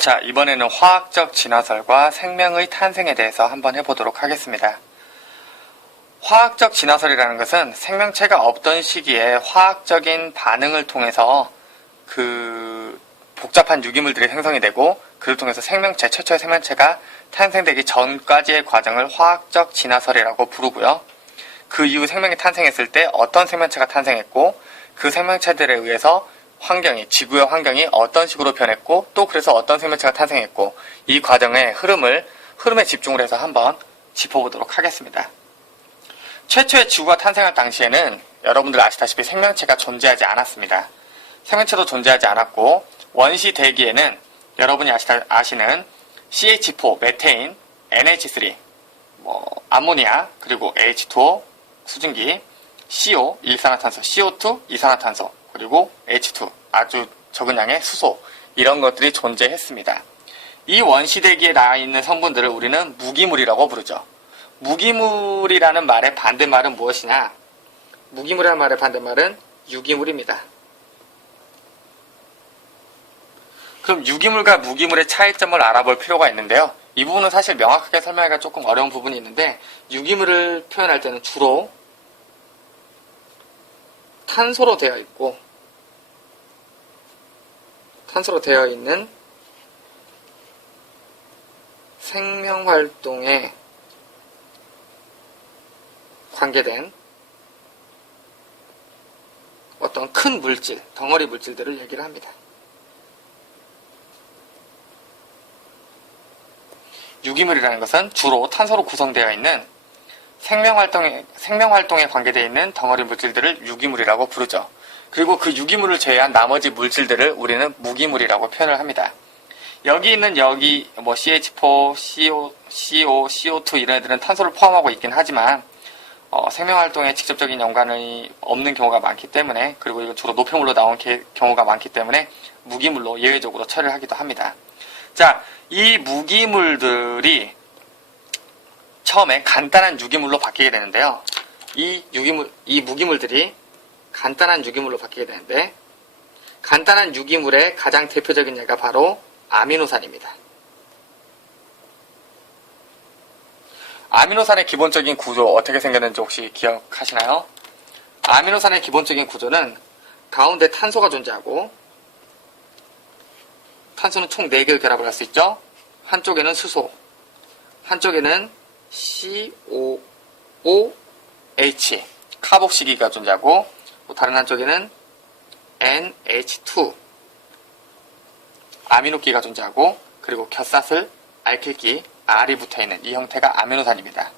자, 이번에는 화학적 진화설과 생명의 탄생에 대해서 한번 해보도록 하겠습니다. 화학적 진화설이라는 것은 생명체가 없던 시기에 화학적인 반응을 통해서 그 복잡한 유기물들이 생성이 되고 그를 통해서 최초의 생명체가 탄생되기 전까지의 과정을 화학적 진화설이라고 부르고요. 그 이후 생명이 탄생했을 때 어떤 생명체가 탄생했고 그 생명체들에 의해서 지구의 환경이 어떤 식으로 변했고 또 그래서 어떤 생명체가 탄생했고 이 과정의 흐름에 집중을 해서 한번 짚어보도록 하겠습니다. 최초의 지구가 탄생할 당시에는 여러분들 아시다시피 생명체가 존재하지 않았습니다. 생명체도 존재하지 않았고 원시 대기에는 여러분이 아시는 CH4, 메테인, NH3, 암모니아, 그리고 H2O, 수증기, CO, 일산화탄소, CO2, 이산화탄소, 그리고 H2, 아주 적은 양의 수소, 이런 것들이 존재했습니다. 이 원시대기에 나와 있는 성분들을 우리는 무기물이라고 부르죠. 무기물이라는 말의 반대말은 무엇이냐? 무기물이라는 말의 반대말은 유기물입니다. 그럼 유기물과 무기물의 차이점을 알아볼 필요가 있는데요. 이 부분은 사실 명확하게 설명하기가 조금 어려운 부분이 있는데 유기물을 표현할 때는 주로 탄소로 되어 있는 생명활동에 관계된 어떤 큰 물질, 덩어리 물질들을 얘기를 합니다. 유기물이라는 것은 주로 탄소로 구성되어 있는 생명활동에 관계되어 있는 덩어리 물질들을 유기물이라고 부르죠. 그리고 그 유기물을 제외한 나머지 물질들을 우리는 무기물이라고 표현을 합니다. 여기 있는 CH4, CO, CO2 이런 애들은 탄소를 포함하고 있긴 하지만 생명활동에 직접적인 연관이 없는 경우가 많기 때문에 그리고 이거 주로 노폐물로 나온 경우가 많기 때문에 무기물로 예외적으로 처리를 하기도 합니다. 자, 이 무기물들이 처음에 간단한 유기물로 바뀌게 되는데요. 이 무기물들이 간단한 유기물로 바뀌게 되는데 간단한 유기물의 가장 대표적인 예가 바로 아미노산입니다. 아미노산의 기본적인 구조 어떻게 생겼는지 혹시 기억하시나요? 아미노산의 기본적인 구조는 가운데 탄소가 존재하고 탄소는 총 4개의 결합을 할 수 있죠. 한쪽에는 수소, 한쪽에는 COOH, 카복시기가 존재하고 다른 한쪽에는 NH2, 아미노기가 존재하고 그리고 겹사슬, 알킬기, R이 붙어있는 이 형태가 아미노산입니다.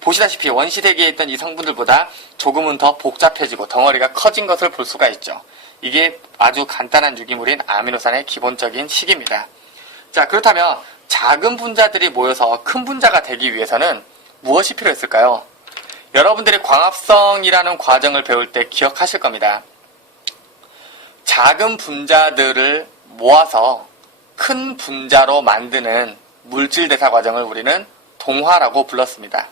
보시다시피 원시대기에 있던 이 성분들보다 조금은 더 복잡해지고 덩어리가 커진 것을 볼 수가 있죠. 이게 아주 간단한 유기물인 아미노산의 기본적인 식입니다. 자, 그렇다면 작은 분자들이 모여서 큰 분자가 되기 위해서는 무엇이 필요했을까요? 여러분들이 광합성이라는 과정을 배울 때 기억하실 겁니다. 작은 분자들을 모아서 큰 분자로 만드는 물질 대사 과정을 우리는 동화라고 불렀습니다.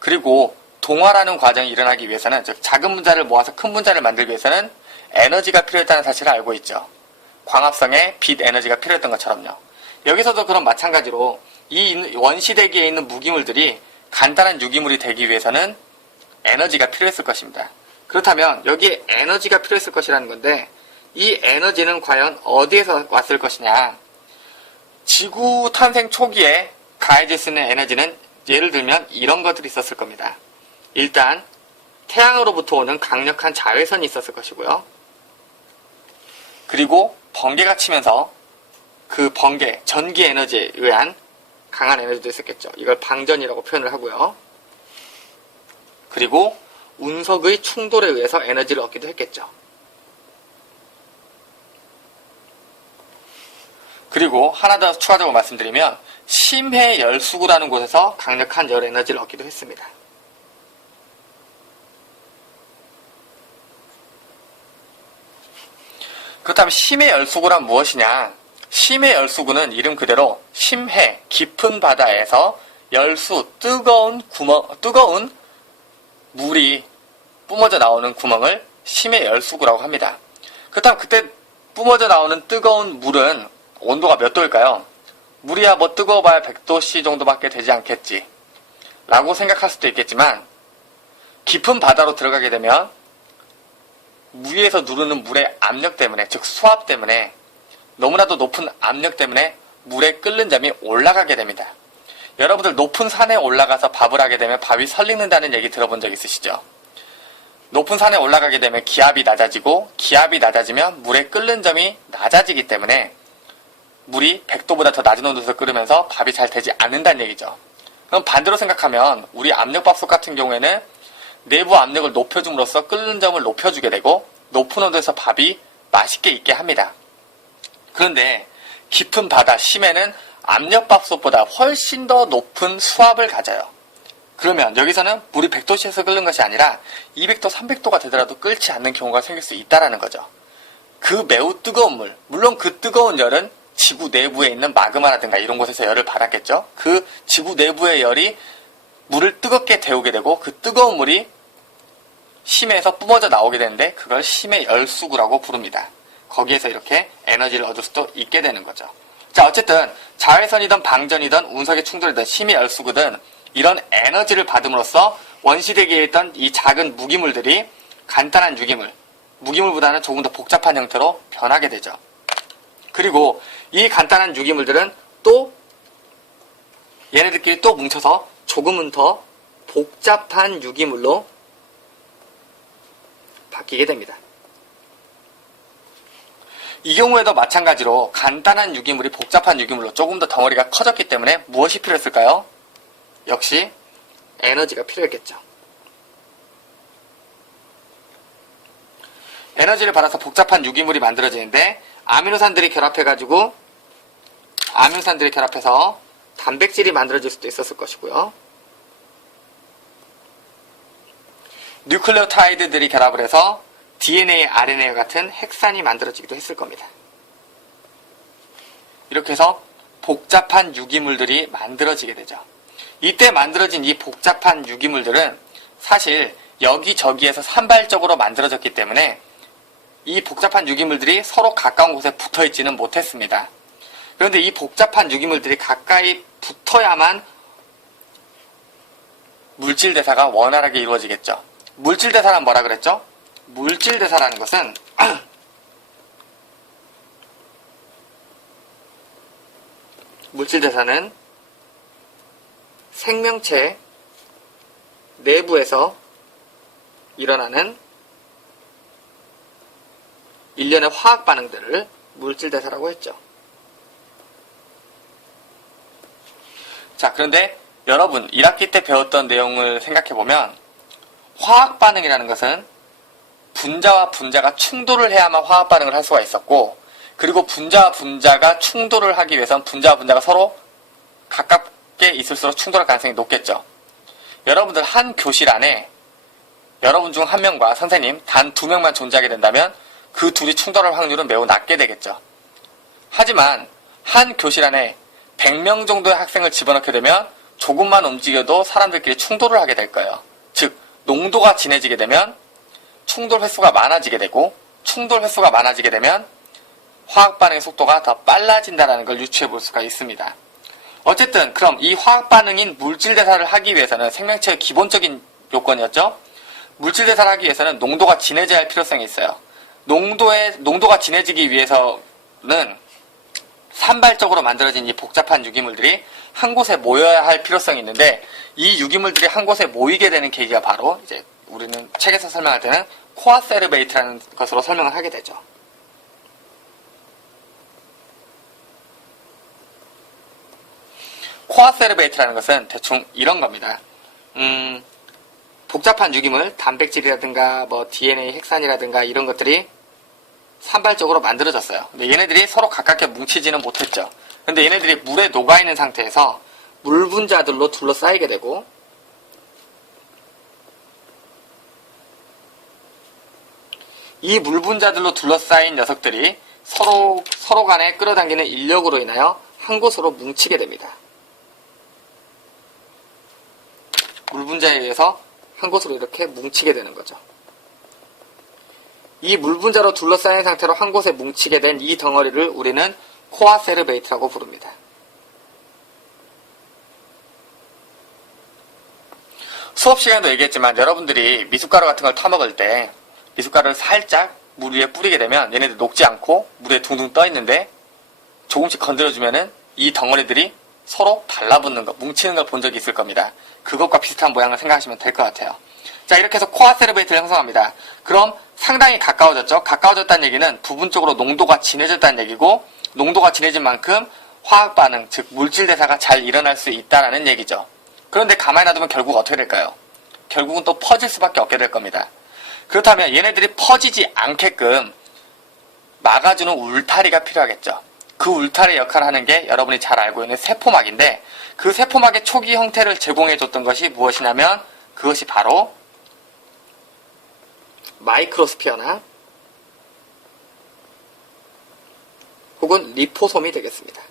그리고 동화라는 과정이 일어나기 위해서는, 즉 작은 분자를 모아서 큰 분자를 만들기 위해서는 에너지가 필요했다는 사실을 알고 있죠. 광합성에 빛 에너지가 필요했던 것처럼요. 여기서도 그럼 마찬가지로 이 원시대기에 있는 무기물들이 간단한 유기물이 되기 위해서는 에너지가 필요했을 것입니다. 그렇다면 여기에 에너지가 필요했을 것이라는 건데 이 에너지는 과연 어디에서 왔을 것이냐? 지구 탄생 초기에 가해질 수 있는 에너지는 예를 들면 이런 것들이 있었을 겁니다. 일단 태양으로부터 오는 강력한 자외선이 있었을 것이고요. 그리고 번개가 치면서 그 전기 에너지에 의한 강한 에너지도 있었겠죠. 이걸 방전이라고 표현을 하고요. 그리고 운석의 충돌에 의해서 에너지를 얻기도 했겠죠. 그리고 하나 더 추가적으로 말씀드리면 심해 열수구라는 곳에서 강력한 열 에너지를 얻기도 했습니다. 그렇다면 심해 열수구란 무엇이냐? 심해 열수구는 이름 그대로 심해, 깊은 바다에서 열수, 뜨거운 물이 뿜어져 나오는 구멍을 심해 열수구라고 합니다. 그렇다면 그때 뿜어져 나오는 뜨거운 물은 온도가 몇 도일까요? 물이야 뭐 뜨거워봐야 100도씨 정도밖에 되지 않겠지 라고 생각할 수도 있겠지만, 깊은 바다로 들어가게 되면 위에서 누르는 물의 압력 때문에, 즉 수압 때문에, 너무나도 높은 압력 때문에 물의 끓는 점이 올라가게 됩니다. 여러분들 높은 산에 올라가서 밥을 하게 되면 밥이 설익는다는 얘기 들어본 적 있으시죠? 높은 산에 올라가게 되면 기압이 낮아지고, 기압이 낮아지면 물의 끓는 점이 낮아지기 때문에 물이 100도보다 더 낮은 온도에서 끓으면서 밥이 잘 되지 않는다는 얘기죠. 그럼 반대로 생각하면 우리 압력밥솥 같은 경우에는 내부 압력을 높여줌으로써 끓는 점을 높여주게 되고, 높은 온도에서 밥이 맛있게 익게 합니다. 그런데 깊은 바다, 심해는 압력밥솥보다 훨씬 더 높은 수압을 가져요. 그러면 여기서는 물이 100도씨에서 끓는 것이 아니라 200도, 300도가 되더라도 끓지 않는 경우가 생길 수 있다는 거죠. 그 매우 뜨거운 물, 물론 그 뜨거운 열은 지구 내부에 있는 마그마라든가 이런 곳에서 열을 받았겠죠. 그 지구 내부의 열이 물을 뜨겁게 데우게 되고, 그 뜨거운 물이 심해에서 뿜어져 나오게 되는데 그걸 심해 열수구라고 부릅니다. 거기에서 이렇게 에너지를 얻을 수도 있게 되는 거죠. 자, 어쨌든 자외선이든 방전이든 운석의 충돌이든 심해 열수구든 이런 에너지를 받음으로써 원시대기에 있던 이 작은 무기물들이 간단한 무기물보다는 조금 더 복잡한 형태로 변하게 되죠. 그리고 이 간단한 유기물들은 또 얘네들끼리 또 뭉쳐서 조금은 더 복잡한 유기물로 바뀌게 됩니다. 이 경우에도 마찬가지로 간단한 유기물이 복잡한 유기물로 조금 더 덩어리가 커졌기 때문에 무엇이 필요했을까요? 역시 에너지가 필요했겠죠. 에너지를 받아서 복잡한 유기물이 만들어지는데 아미노산들이 결합해서 단백질이 만들어질 수도 있었을 것이고요. 뉴클레오타이드들이 결합을 해서 DNA, RNA 같은 핵산이 만들어지기도 했을 겁니다. 이렇게 해서 복잡한 유기물들이 만들어지게 되죠. 이때 만들어진 이 복잡한 유기물들은 사실 여기저기에서 산발적으로 만들어졌기 때문에 이 복잡한 유기물들이 서로 가까운 곳에 붙어있지는 못했습니다. 그런데 이 복잡한 유기물들이 가까이 붙어야만 물질대사가 원활하게 이루어지겠죠. 물질대사란 뭐라 그랬죠? 물질대사라는 것은 물질대사는 생명체 내부에서 일어나는 일련의 화학 반응들을 물질대사라고 했죠. 자, 그런데 여러분 1학기 때 배웠던 내용을 생각해보면 화학 반응이라는 것은 분자와 분자가 충돌을 해야만 화학 반응을 할 수가 있었고, 그리고 분자와 분자가 충돌을 하기 위해서는 분자와 분자가 서로 가깝게 있을수록 충돌할 가능성이 높겠죠. 여러분들 한 교실 안에 여러분 중 한 명과 선생님 단 2명만 존재하게 된다면 그 둘이 충돌할 확률은 매우 낮게 되겠죠. 하지만 한 교실 안에 100명 정도의 학생을 집어넣게 되면 조금만 움직여도 사람들끼리 충돌을 하게 될 거예요. 즉 농도가 진해지게 되면 충돌 횟수가 많아지게 되고, 충돌 횟수가 많아지게 되면 화학 반응의 속도가 더 빨라진다는 걸 유추해 볼 수가 있습니다. 어쨌든 그럼 이 화학 반응인 물질 대사를 하기 위해서는 생명체의 기본적인 요건이었죠. 물질 대사를 하기 위해서는 농도가 진해져야 할 필요성이 있어요. 농도가 진해지기 위해서는 산발적으로 만들어진 이 복잡한 유기물들이 한 곳에 모여야 할 필요성이 있는데, 이 유기물들이 한 곳에 모이게 되는 계기가 바로 이제 우리는 책에서 설명할 때는 코아세르베이트라는 것으로 설명을 하게 되죠. 코아세르베이트라는 것은 대충 이런 겁니다. 복잡한 유기물, 단백질이라든가 뭐 DNA, 핵산이라든가 이런 것들이 산발적으로 만들어졌어요. 근데 얘네들이 서로 가깝게 뭉치지는 못했죠. 근데 얘네들이 물에 녹아있는 상태에서 물 분자들로 둘러싸이게 되고, 이 물 분자들로 둘러싸인 녀석들이 서로 간에 끌어당기는 인력으로 인하여 한 곳으로 뭉치게 됩니다. 물 분자에 의해서 한 곳으로 이렇게 뭉치게 되는 거죠. 이 물 분자로 둘러싸인 상태로 한 곳에 뭉치게 된 이 덩어리를 우리는 코아세르베이트라고 부릅니다. 수업 시간에도 얘기했지만 여러분들이 미숫가루 같은 걸 타먹을 때 미숫가루를 살짝 물 위에 뿌리게 되면 얘네들 녹지 않고 물에 둥둥 떠 있는데 조금씩 건드려주면은 이 덩어리들이 서로 달라붙는 거, 뭉치는 걸 본 적이 있을 겁니다. 그것과 비슷한 모양을 생각하시면 될 것 같아요. 자, 이렇게 해서 코아세르베이트를 형성합니다. 그럼 상당히 가까워졌죠? 가까워졌다는 얘기는 부분적으로 농도가 진해졌다는 얘기고, 농도가 진해진 만큼 화학 반응, 즉 물질 대사가 잘 일어날 수 있다는 얘기죠. 그런데 가만히 놔두면 결국 어떻게 될까요? 결국은 또 퍼질 수밖에 없게 될 겁니다. 그렇다면 얘네들이 퍼지지 않게끔 막아주는 울타리가 필요하겠죠. 그 울타리 역할을 하는 게 여러분이 잘 알고 있는 세포막인데, 그 세포막의 초기 형태를 제공해줬던 것이 무엇이냐면 그것이 바로 마이크로스피어나 혹은 리포솜이 되겠습니다.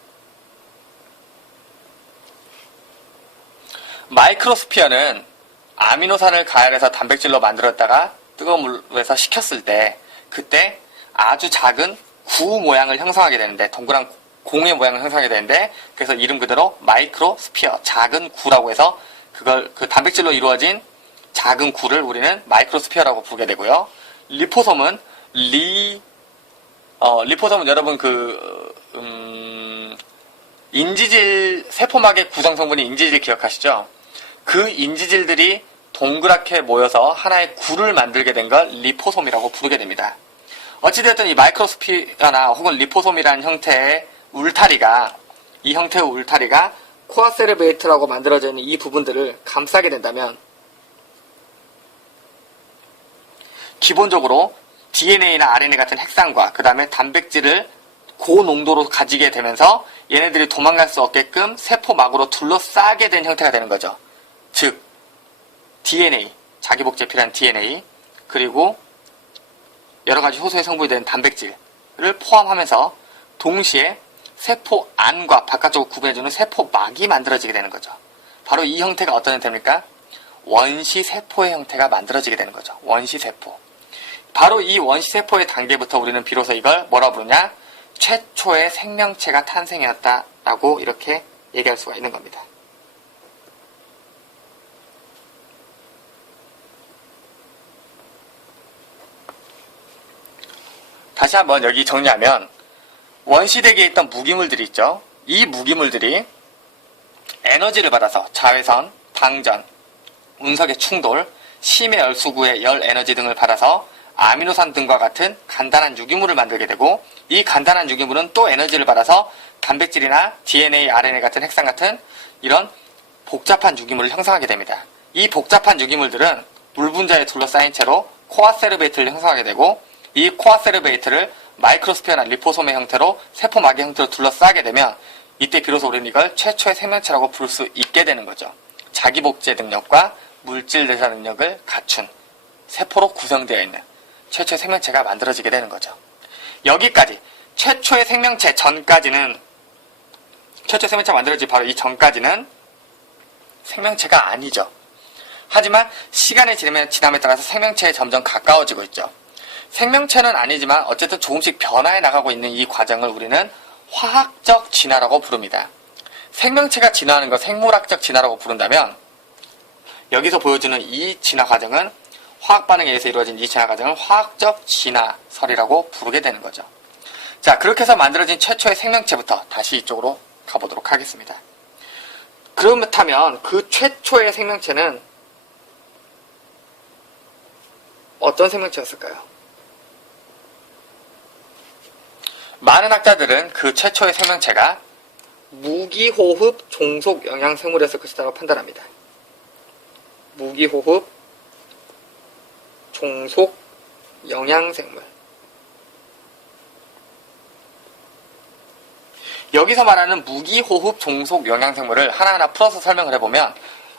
마이크로스피어는 아미노산을 가열해서 단백질로 만들었다가 뜨거운 물에서 식혔을 때 그때 아주 작은 구 모양을 형성하게 되는데, 동그란 공의 모양을 형성하게 되는데, 그래서 이름 그대로 마이크로스피어, 작은 구라고 해서 그걸 그 단백질로 이루어진 작은 구를 우리는 마이크로스피어라고 부르게 되고요. 리포솜은 리포솜은 여러분 인지질, 세포막의 구성 성분이 인지질 기억하시죠? 그 인지질들이 동그랗게 모여서 하나의 구를 만들게 된 걸 리포솜이라고 부르게 됩니다. 어찌되었든 이 마이크로스피어나 혹은 리포솜이라는 형태의 울타리가, 이 형태의 울타리가 코아세르베이트라고 만들어져 있는 이 부분들을 감싸게 된다면 기본적으로 DNA나 RNA 같은 핵산과 그 다음에 단백질을 고농도로 가지게 되면서 얘네들이 도망갈 수 없게끔 세포막으로 둘러싸게 된 형태가 되는 거죠. 즉 DNA, 자기복제에 필요한 DNA, 그리고 여러가지 효소의 성분이 되는 단백질을 포함하면서 동시에 세포 안과 바깥쪽을 구분해주는 세포막이 만들어지게 되는 거죠. 바로 이 형태가 어떤 형태입니까? 원시세포의 형태가 만들어지게 되는 거죠. 원시세포. 바로 이 원시세포의 단계부터 우리는 비로소 이걸 뭐라 부르냐? 최초의 생명체가 탄생이었다라고 이렇게 얘기할 수가 있는 겁니다. 다시 한번 여기 정리하면 원시대기에 있던 무기물들이 있죠. 이 무기물들이 에너지를 받아서 자외선, 방전, 운석의 충돌, 심해 열수구의 열 에너지 등을 받아서 아미노산 등과 같은 간단한 유기물을 만들게 되고, 이 간단한 유기물은 또 에너지를 받아서 단백질이나 DNA, RNA 같은 핵산 같은 이런 복잡한 유기물을 형성하게 됩니다. 이 복잡한 유기물들은 물 분자에 둘러싸인 채로 코아세르베이트를 형성하게 되고, 이 코아세르베이트를 마이크로스피어나 리포솜의 형태로 세포막의 형태로 둘러싸게 되면 이때 비로소 우리는 이걸 최초의 생명체라고 부를 수 있게 되는 거죠. 자기복제 능력과 물질 대사 능력을 갖춘 세포로 구성되어 있는 최초의 생명체가 만들어지게 되는 거죠. 여기까지 최초의 생명체 전까지는, 최초의 생명체가 만들어지기 바로 이 전까지는 생명체가 아니죠. 하지만 시간이 지남에 따라서 생명체에 점점 가까워지고 있죠. 생명체는 아니지만 어쨌든 조금씩 변화해 나가고 있는 이 과정을 우리는 화학적 진화라고 부릅니다. 생명체가 진화하는 것 생물학적 진화라고 부른다면, 여기서 보여주는 이 진화 과정은, 화학 반응에 의해서 이루어진 이 진화 과정을 화학적 진화설이라고 부르게 되는 거죠. 자, 그렇게 해서 만들어진 최초의 생명체부터 다시 이쪽으로 가보도록 하겠습니다. 그렇다면 그 최초의 생명체는 어떤 생명체였을까요? 많은 학자들은 그 최초의 생명체가 무기호흡 종속 영양생물이었을 것이라고 판단합니다. 무기호흡 종속 영양생물. 여기서 말하는 무기호흡 종속 영양생물을 하나하나 풀어서 설명을 해보면,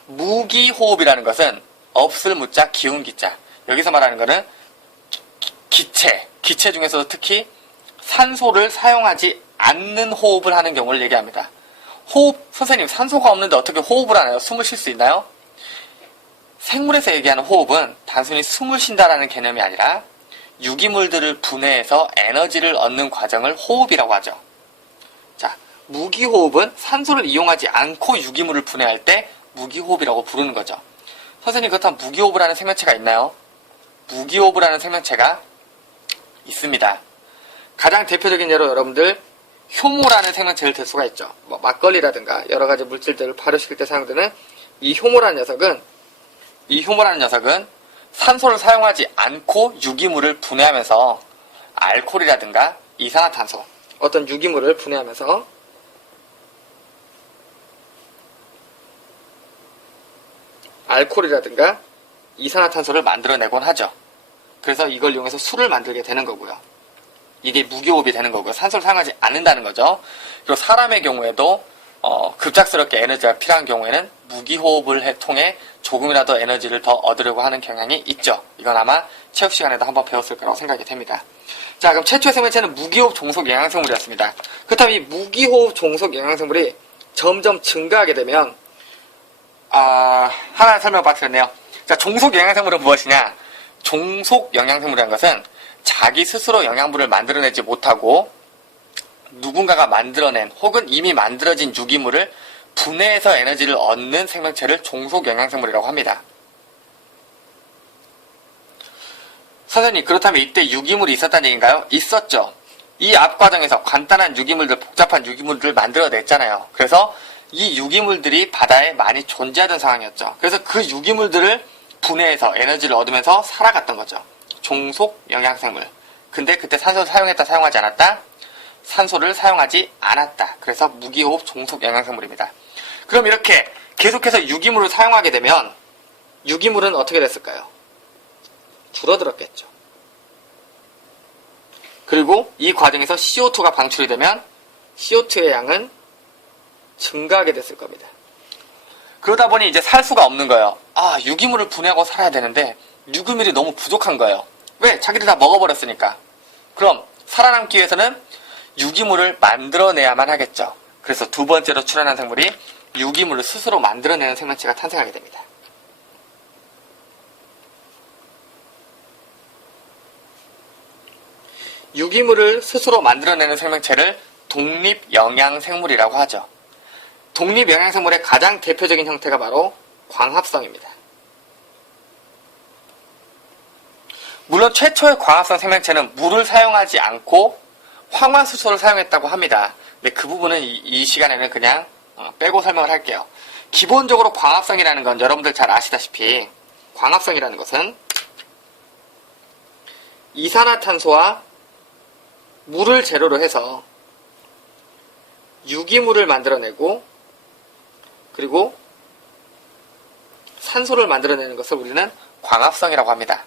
무기호흡이라는 것은 없을 무자 기운 기자, 여기서 말하는 것은 기체 중에서도 특히 산소를 사용하지 않는 호흡을 하는 경우를 얘기합니다. 호흡, 선생님 산소가 없는데 어떻게 호흡을 하나요? 숨을 쉴 수 있나요? 생물에서 얘기하는 호흡은 단순히 숨을 쉰다라는 개념이 아니라 유기물들을 분해해서 에너지를 얻는 과정을 호흡이라고 하죠. 자, 무기호흡은 산소를 이용하지 않고 유기물을 분해할 때 무기호흡이라고 부르는 거죠. 선생님, 그렇다면 무기호흡을 하는 생명체가 있나요? 무기호흡을 하는 생명체가 있습니다. 가장 대표적인 예로 여러분들 효모라는 생명체를 들 수가 있죠. 뭐 막걸리라든가 여러 가지 물질들을 발효시킬 때 사용되는 이 효모라는 녀석은 산소를 사용하지 않고 유기물을 분해하면서 알코올이라든가 이산화탄소, 어떤 유기물을 분해하면서 알코올이라든가 이산화탄소를 만들어내곤 하죠. 그래서 이걸 이용해서 술을 만들게 되는 거고요. 이게 무기호흡이 되는 거고요. 산소를 사용하지 않는다는 거죠. 그리고 사람의 경우에도 급작스럽게 에너지가 필요한 경우에는 무기호흡을 통해 조금이라도 에너지를 더 얻으려고 하는 경향이 있죠. 이건 아마 체육 시간에도 한번 배웠을 거라고 생각이 됩니다. 자, 그럼 최초의 생명체는 무기호흡 종속 영양생물이었습니다. 그렇다면 이 무기호흡 종속 영양생물이 점점 증가하게 되면 하나 설명을 빠뜨렸네요. 자, 종속 영양생물은 무엇이냐? 종속 영양생물이라는 것은 자기 스스로 영양분을 만들어내지 못하고 누군가가 만들어낸 혹은 이미 만들어진 유기물을 분해해서 에너지를 얻는 생명체를 종속 영양생물이라고 합니다. 선생님, 그렇다면 이때 유기물이 있었다는 얘기인가요? 있었죠. 이 앞 과정에서 간단한 유기물들, 복잡한 유기물들을 만들어냈잖아요. 그래서 이 유기물들이 바다에 많이 존재하던 상황이었죠. 그래서 그 유기물들을 분해해서 에너지를 얻으면서 살아갔던 거죠. 종속 영양생물. 근데 그때 산소를 사용했다, 사용하지 않았다? 산소를 사용하지 않았다. 그래서 무기호흡 종속 영양생물입니다. 그럼 이렇게 계속해서 유기물을 사용하게 되면 유기물은 어떻게 됐을까요? 줄어들었겠죠. 그리고 이 과정에서 CO2가 방출이 되면 CO2의 양은 증가하게 됐을 겁니다. 그러다 보니 이제 살 수가 없는 거예요. 유기물을 분해하고 살아야 되는데 유기물이 너무 부족한 거예요. 왜? 자기들 다 먹어버렸으니까. 그럼 살아남기 위해서는 유기물을 만들어내야만 하겠죠. 그래서 두 번째로 출현한 생물이 유기물을 스스로 만들어내는 생명체가 탄생하게 됩니다. 유기물을 스스로 만들어내는 생명체를 독립영양생물이라고 하죠. 독립영양생물의 가장 대표적인 형태가 바로 광합성입니다. 물론 최초의 광합성 생명체는 물을 사용하지 않고 황화수소를 사용했다고 합니다. 근데 그 부분은 이 시간에는 그냥 빼고 설명을 할게요. 기본적으로 광합성이라는 건 여러분들 잘 아시다시피 광합성이라는 것은 이산화탄소와 물을 재료로 해서 유기물을 만들어내고 그리고 산소를 만들어내는 것을 우리는 광합성이라고 합니다.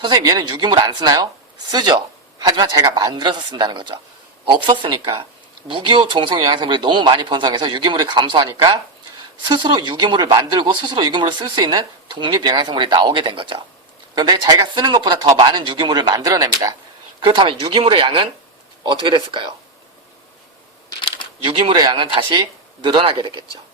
선생님, 얘는 유기물 안 쓰나요? 쓰죠. 하지만 자기가 만들어서 쓴다는 거죠. 없었으니까. 무기호흡 종속 영양생물이 너무 많이 번성해서 유기물이 감소하니까 스스로 유기물을 만들고 스스로 유기물을 쓸 수 있는 독립 영양생물이 나오게 된 거죠. 그런데 자기가 쓰는 것보다 더 많은 유기물을 만들어냅니다. 그렇다면 유기물의 양은 어떻게 됐을까요? 유기물의 양은 다시 늘어나게 됐겠죠.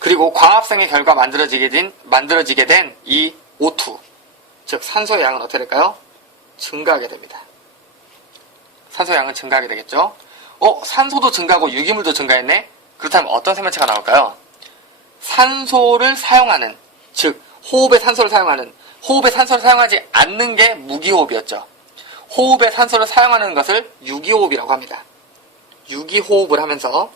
그리고 광합성의 결과 만들어지게 된 이 O2, 즉 산소의 양은 어떻게 될까요? 증가하게 됩니다. 산소의 양은 증가하게 되겠죠. 산소도 증가하고 유기물도 증가했네? 그렇다면 어떤 생명체가 나올까요? 산소를 사용하는, 즉 호흡에 산소를 사용하지 않는 게 무기호흡이었죠. 호흡에 산소를 사용하는 것을 유기호흡이라고 합니다. 유기호흡을 하면서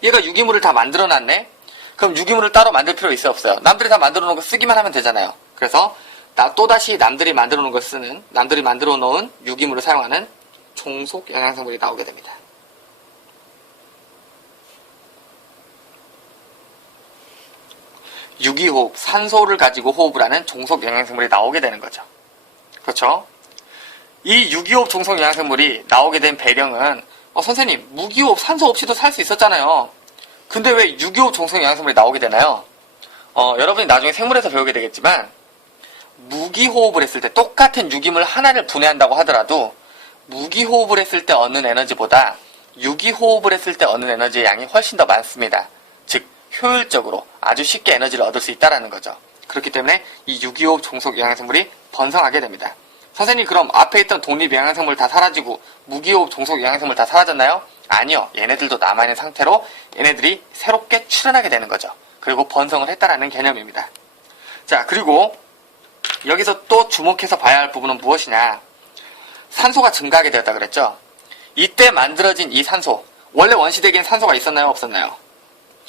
얘가 유기물을 다 만들어놨네? 그럼 유기물을 따로 만들 필요 있어요, 없어요? 남들이 다 만들어 놓은 거 쓰기만 하면 되잖아요. 그래서 또다시 남들이 만들어 놓은 걸 쓰는, 남들이 만들어 놓은 유기물을 사용하는 종속 영양생물이 나오게 됩니다. 유기호흡, 산소를 가지고 호흡을 하는 종속 영양생물이 나오게 되는 거죠. 그렇죠? 이 유기호흡 종속 영양생물이 나오게 된 배경은 선생님, 무기호흡, 산소 없이도 살 수 있었잖아요. 근데 왜 유기호흡 종속 영양생물이 나오게 되나요? 여러분이 나중에 생물에서 배우게 되겠지만 무기호흡을 했을 때 똑같은 유기물 하나를 분해한다고 하더라도 무기호흡을 했을 때 얻는 에너지보다 유기호흡을 했을 때 얻는 에너지의 양이 훨씬 더 많습니다. 즉 효율적으로 아주 쉽게 에너지를 얻을 수 있다는 거죠. 그렇기 때문에 이 유기호흡 종속 영양생물이 번성하게 됩니다. 선생님, 그럼 앞에 있던 독립 영양생물 다 사라지고 무기호흡 종속 영양생물 다 사라졌나요? 아니요. 얘네들도 남아있는 상태로 얘네들이 새롭게 출현하게 되는 거죠. 그리고 번성을 했다라는 개념입니다. 자, 그리고 여기서 또 주목해서 봐야 할 부분은 무엇이냐. 산소가 증가하게 되었다 그랬죠. 이때 만들어진 이 산소, 원래 원시대기엔 산소가 있었나요? 없었나요?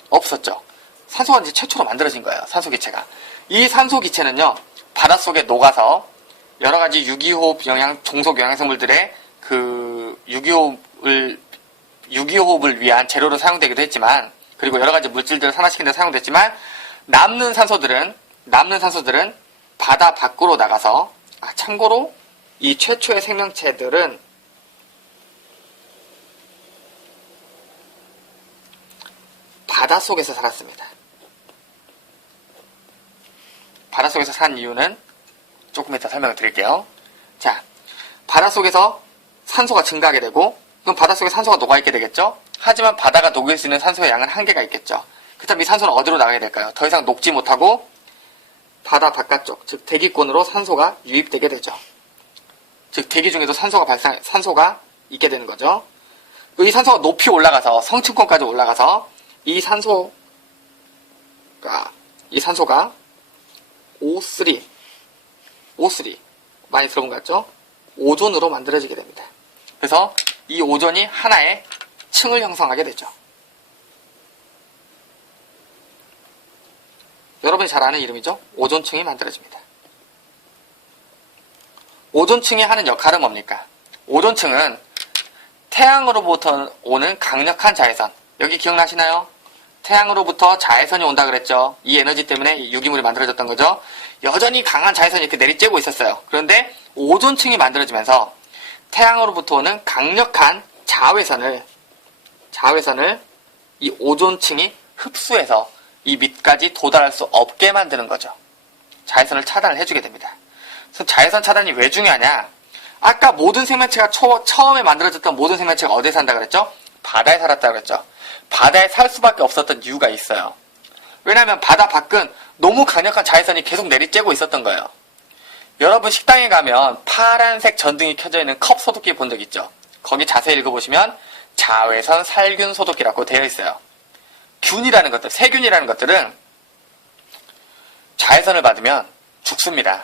없었죠. 산소가 이제 최초로 만들어진 거예요. 산소 기체가. 이 산소 기체는요, 바닷속에 녹아서 여러가지 유기호흡 종속 영양생물들의 그 유기호흡을 위한 재료로 사용되기도 했지만, 그리고 여러가지 물질들을 산화시키는 데 사용됐지만, 남는 산소들은 바다 밖으로 나가서, 참고로 이 최초의 생명체들은 바닷속에서 살았습니다. 바닷속에서 산 이유는 조금 이따 설명을 드릴게요. 자, 바닷속에서 산소가 증가하게 되고, 그럼 바닷속에 산소가 녹아있게 되겠죠? 하지만 바다가 녹일 수 있는 산소의 양은 한계가 있겠죠. 그렇다면 이 산소는 어디로 나가게 될까요? 더 이상 녹지 못하고 바다 바깥쪽, 즉 대기권으로 산소가 유입되게 되죠. 즉 대기 중에도 산소가 있게 되는 거죠. 이 산소가 높이 올라가서 성층권까지 올라가서 이 산소가 O3 많이 들어본 것 같죠? 오존으로 만들어지게 됩니다. 그래서 이 오존이 하나의 층을 형성하게 되죠. 여러분이 잘 아는 이름이죠? 오존층이 만들어집니다. 오존층이 하는 역할은 뭡니까? 오존층은 태양으로부터 오는 강력한 자외선, 여기 기억나시나요? 태양으로부터 자외선이 온다 그랬죠. 이 에너지 때문에 유기물이 만들어졌던 거죠. 여전히 강한 자외선이 이렇게 내리쬐고 있었어요. 그런데 오존층이 만들어지면서 태양으로부터 오는 강력한 자외선을 이 오존층이 흡수해서 이 밑까지 도달할 수 없게 만드는 거죠. 자외선을 차단을 해주게 됩니다. 그래서 자외선 차단이 왜 중요하냐? 아까 모든 생명체가 처음에 만들어졌던 모든 생명체가 어디에 산다 그랬죠? 바다에 살았다 그랬죠. 바다에 살 수밖에 없었던 이유가 있어요. 왜냐하면 바다 밖은 너무 강력한 자외선이 계속 내리쬐고 있었던 거예요. 여러분 식당에 가면 파란색 전등이 켜져 있는 컵 소독기 본 적 있죠? 거기 자세히 읽어보시면 자외선 살균 소독기라고 되어 있어요. 균이라는 것들, 세균이라는 것들은 자외선을 받으면 죽습니다.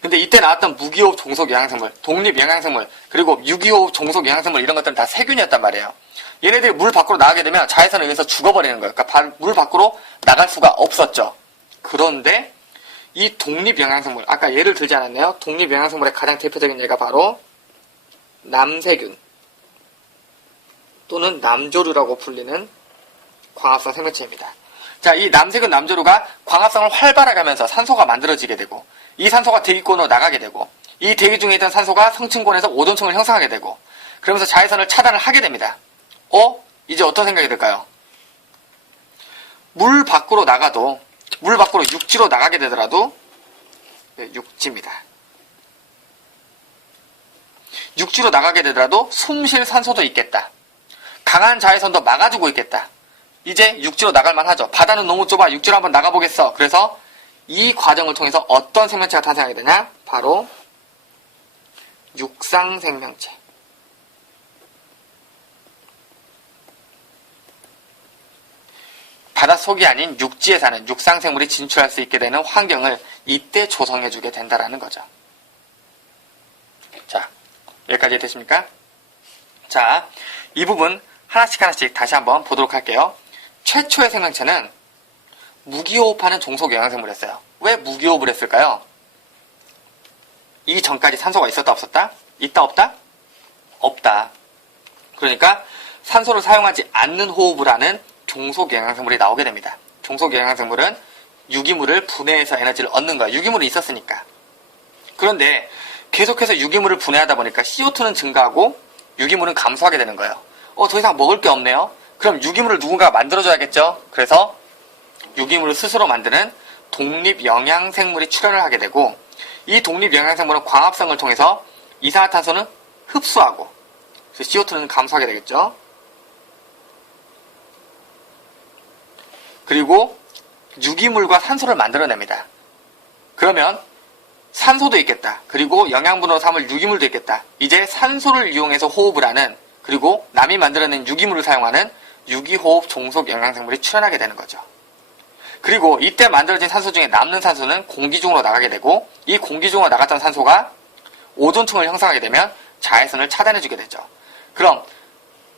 근데 이때 나왔던 무기호흡 종속 영양생물, 독립 영양생물, 그리고 유기호흡 종속 영양생물 이런 것들은 다 세균이었단 말이에요. 얘네들이 물 밖으로 나가게 되면 자외선에 의해서 죽어버리는 거예요. 그러니까 물 밖으로 나갈 수가 없었죠. 그런데 이 독립 영양생물, 아까 예를 들지 않았나요? 독립 영양생물의 가장 대표적인 예가 바로 남세균 또는 남조류라고 불리는 광합성 생명체입니다. 자, 이 남세균 남조류가 광합성을 활발하게 하면서 산소가 만들어지게 되고, 이 산소가 대기권으로 나가게 되고, 이 대기 중에 있던 산소가 성층권에서 오존층을 형성하게 되고, 그러면서 자외선을 차단을 하게 됩니다. 이제 어떤 생각이 들까요? 물 밖으로 육지로 나가게 되더라도, 육지입니다. 육지로 나가게 되더라도 숨 쉴 산소도 있겠다. 강한 자외선도 막아주고 있겠다. 이제 육지로 나갈만 하죠. 바다는 너무 좁아. 육지로 한번 나가보겠어. 그래서 이 과정을 통해서 어떤 생명체가 탄생하게 되냐? 바로 육상생명체. 바닷속이 아닌 육지에 사는 육상생물이 진출할 수 있게 되는 환경을 이때 조성해주게 된다라는 거죠. 자, 여기까지 되십니까? 자, 이 부분 하나씩 다시 한번 보도록 할게요. 최초의 생명체는 무기호흡하는 종속 영양생물이었어요. 왜 무기호흡을 했을까요? 이 전까지 산소가 있었다 없었다? 있다 없다? 없다. 그러니까 산소를 사용하지 않는 호흡을 하는 종속 영양생물이 나오게 됩니다. 종속 영양생물은 유기물을 분해해서 에너지를 얻는 거야. 유기물이 있었으니까. 그런데 계속해서 유기물을 분해하다 보니까 CO2는 증가하고 유기물은 감소하게 되는 거예요. 더 이상 먹을 게 없네요. 그럼 유기물을 누군가 만들어줘야겠죠. 그래서 유기물을 스스로 만드는 독립영양생물이 출현을 하게 되고, 이 독립영양생물은 광합성을 통해서 이산화탄소는 흡수하고 그래서 CO2는 감소하게 되겠죠. 그리고 유기물과 산소를 만들어냅니다. 그러면 산소도 있겠다. 그리고 영양분으로 삼을 유기물도 있겠다. 이제 산소를 이용해서 호흡을 하는 그리고 남이 만들어낸 유기물을 사용하는 유기호흡 종속 영양생물이 출현하게 되는 거죠. 그리고 이때 만들어진 산소 중에 남는 산소는 공기 중으로 나가게 되고, 이 공기 중으로 나갔던 산소가 오존층을 형성하게 되면 자외선을 차단해주게 되죠. 그럼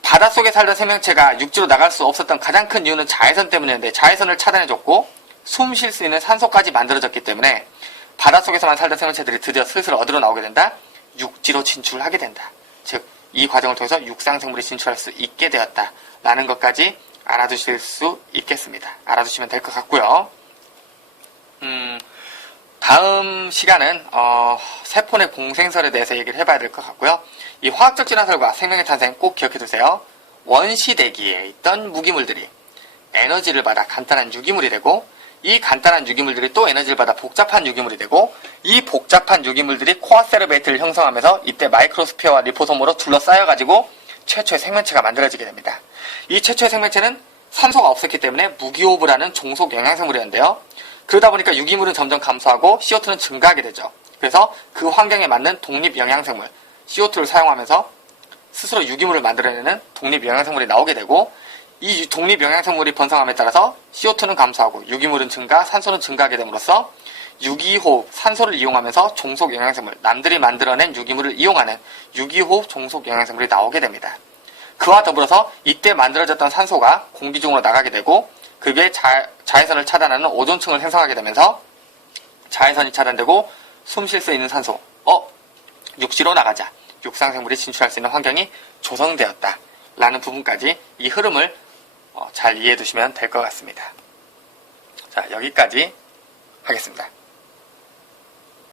바닷속에 살던 생명체가 육지로 나갈 수 없었던 가장 큰 이유는 자외선 때문이었는데, 자외선을 차단해줬고 숨 쉴 수 있는 산소까지 만들어졌기 때문에 바닷속에서만 살던 생명체들이 드디어 슬슬 어디로 나오게 된다? 육지로 진출하게 된다. 즉, 이 과정을 통해서 육상생물이 진출할 수 있게 되었다 라는 것까지 알아두실 수 있겠습니다. 알아두시면 될 것 같고요. 다음 시간은 세포 내 공생설에 대해서 얘기를 해봐야 될 것 같고요. 이 화학적 진화설과 생명의 탄생 꼭 기억해 두세요. 원시대기에 있던 무기물들이 에너지를 받아 간단한 유기물이 되고, 이 간단한 유기물들이 또 에너지를 받아 복잡한 유기물이 되고, 이 복잡한 유기물들이 코어 세르베이트를 형성하면서 이때 마이크로스피어와 리포솜으로 둘러싸여가지고 최초의 생명체가 만들어지게 됩니다. 이 최초의 생명체는 산소가 없었기 때문에 무기호흡을 종속 영양생물이었는데요. 그러다 보니까 유기물은 점점 감소하고 CO2는 증가하게 되죠. 그래서 그 환경에 맞는 독립영양생물, CO2를 사용하면서 스스로 유기물을 만들어내는 독립영양생물이 나오게 되고, 이 독립영양생물이 번성함에 따라서 CO2는 감소하고 유기물은 증가, 산소는 증가하게 됨으로써 유기호흡, 산소를 이용하면서 종속영양생물, 남들이 만들어낸 유기물을 이용하는 유기호흡 종속영양생물이 나오게 됩니다. 그와 더불어서 이때 만들어졌던 산소가 공기 중으로 나가게 되고, 그게 자외선을 차단하는 오존층을 형성하게 되면서 자외선이 차단되고 숨 쉴 수 있는 산소, 육지로 나가자, 육상생물이 진출할 수 있는 환경이 조성되었다 라는 부분까지 이 흐름을 잘 이해해 두시면 될 것 같습니다. 자, 여기까지 하겠습니다.